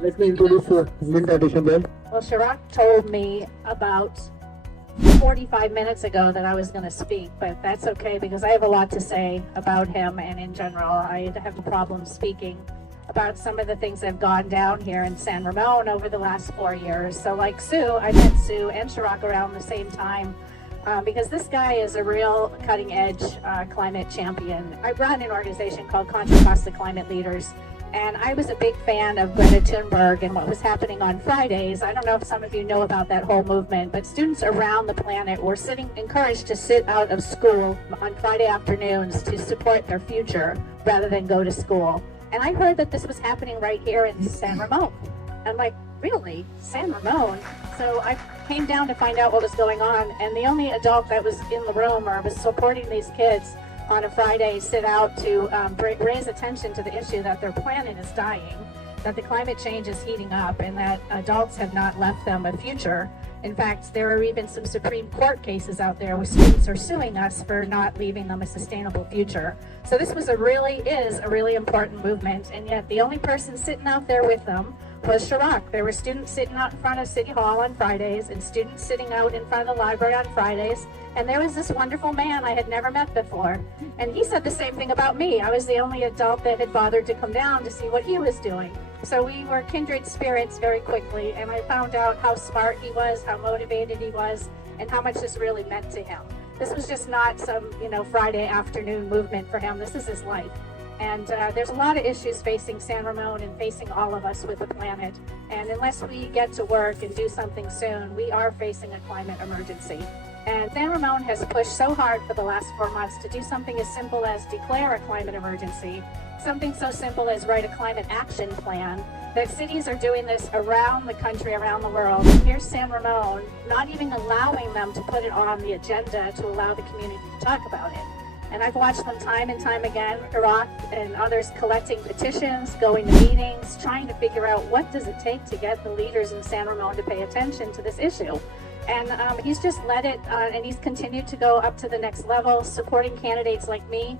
Let me introduce Lynda Deschambault. Well, Chirags told me about 45 minutes ago that I was going to speak, but that's okay because I have a lot to say about him, and in general, I have a problem speaking about some of the things that have gone down here in San Ramon over the last 4 years. So like Sue, I met Sue and Chirags around the same time because this guy is a real cutting edge climate champion. I run an organization called Contra Costa Climate Leaders, and I was a big fan of Greta Thunberg and what was happening on Fridays. I don't know if some of you know about that whole movement, but students around the planet were encouraged to sit out of school on Friday afternoons to support their future rather than go to school. And I heard that this was happening right here in San Ramon. I'm like, really? San Ramon? So I came down to find out what was going on, and the only adult that was in the room or was supporting these kids on a Friday sit out to raise attention to the issue that their planet is dying, that the climate change is heating up, and that adults have not left them a future. In fact, there are even some Supreme Court cases out there where students are suing us for not leaving them a sustainable future. So this is a really important movement, and yet the only person sitting out there with them was Chirags. There were students sitting out in front of City Hall on Fridays and students sitting out in front of the library on Fridays. And there was this wonderful man I had never met before. And he said the same thing about me. I was the only adult that had bothered to come down to see what he was doing. So we were kindred spirits very quickly, and I found out how smart he was, how motivated he was, and how much this really meant to him. This was just not some, Friday afternoon movement for him. This is his life. And there's a lot of issues facing San Ramon and facing all of us with the planet. And unless we get to work and do something soon, we are facing a climate emergency. And San Ramon has pushed so hard for the last 4 months to do something as simple as declare a climate emergency, something so simple as write a climate action plan, that cities are doing this around the country, around the world. And here's San Ramon not even allowing them to put it on the agenda to allow the community to talk about it. And I've watched them time and time again, Chirags and others collecting petitions, going to meetings, trying to figure out what does it take to get the leaders in San Ramon to pay attention to this issue. And he's just let it, and he's continued to go up to the next level, supporting candidates like me,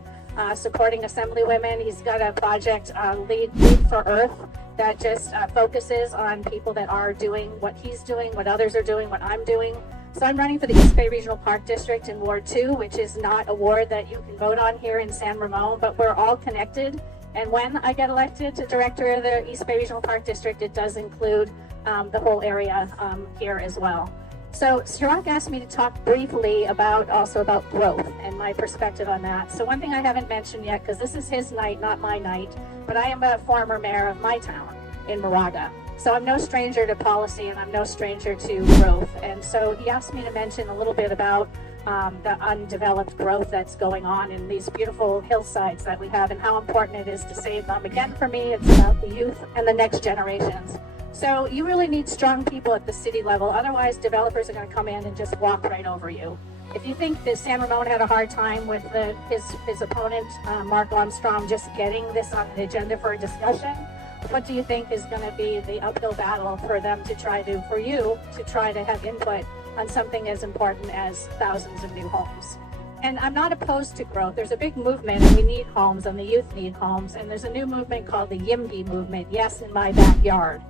supporting assemblywomen. He's got a project, Lead for Earth, that just focuses on people that are doing what he's doing, what others are doing, what I'm doing. So I'm running for the East Bay Regional Park District in Ward 2, which is not a ward that you can vote on here in San Ramon, but we're all connected. And when I get elected to director of the East Bay Regional Park District, it does include the whole area here as well. So Chirags asked me to talk briefly also about growth and my perspective on that. So one thing I haven't mentioned yet, because this is his night, not my night, but I am a former mayor of my town in Moraga. So I'm no stranger to policy, and I'm no stranger to growth. And so he asked me to mention a little bit about the undeveloped growth that's going on in these beautiful hillsides that we have and how important it is to save them. Again, for me, it's about the youth and the next generations. So you really need strong people at the city level. Otherwise, developers are going to come in and just walk right over you. If you think that San Ramon had a hard time with his opponent, Mark Armstrong, just getting this on the agenda for a discussion, what do you think is going to be the uphill battle for them for you to try to have input on something as important as thousands of new homes? And I'm not opposed to growth. There's a big movement, and we need homes, and the youth need homes. And there's a new movement called the YIMBY movement, Yes in My Backyard.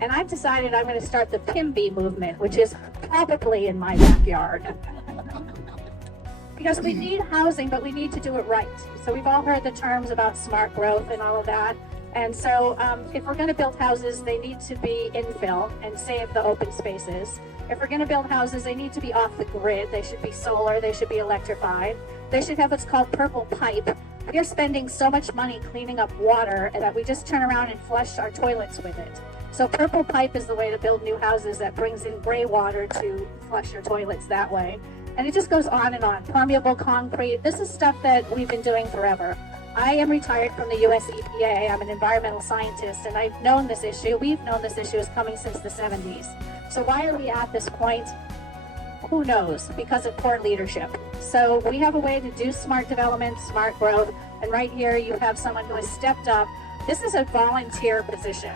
And I've decided I'm going to start the PIMBY movement, which is probably in my backyard. Because we need housing, but we need to do it right. So we've all heard the terms about smart growth and all of that. And so if we're going to build houses, they need to be infill and save the open spaces. If we're going to build houses, they need to be off the grid. They should be solar. They should be electrified. They should have what's called purple pipe. We are spending so much money cleaning up water that we just turn around and flush our toilets with it. So purple pipe is the way to build new houses that brings in gray water to flush your toilets that way. And it just goes on and on. Permeable concrete. This is stuff that we've been doing forever. I am retired from the US EPA. I'm an environmental scientist, and I've known this issue. We've known this issue is coming since the 70s. So why are we at this point? Who knows? Because of poor leadership. So we have a way to do smart development, smart growth, and right here you have someone who has stepped up. This is a volunteer position.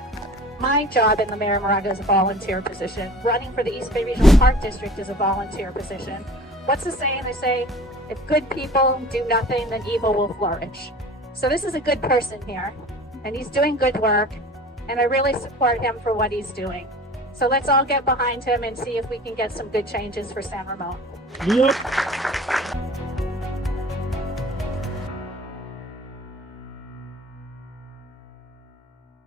My job in the Mayor of Moraga is a volunteer position. Running for the East Bay Regional Park District is a volunteer position. What's the saying? They say, if good people do nothing, then evil will flourish. So this is a good person here, and he's doing good work. and I really support him for what he's doing. So let's all get behind him and see if we can get some good changes for San Ramon. Yep.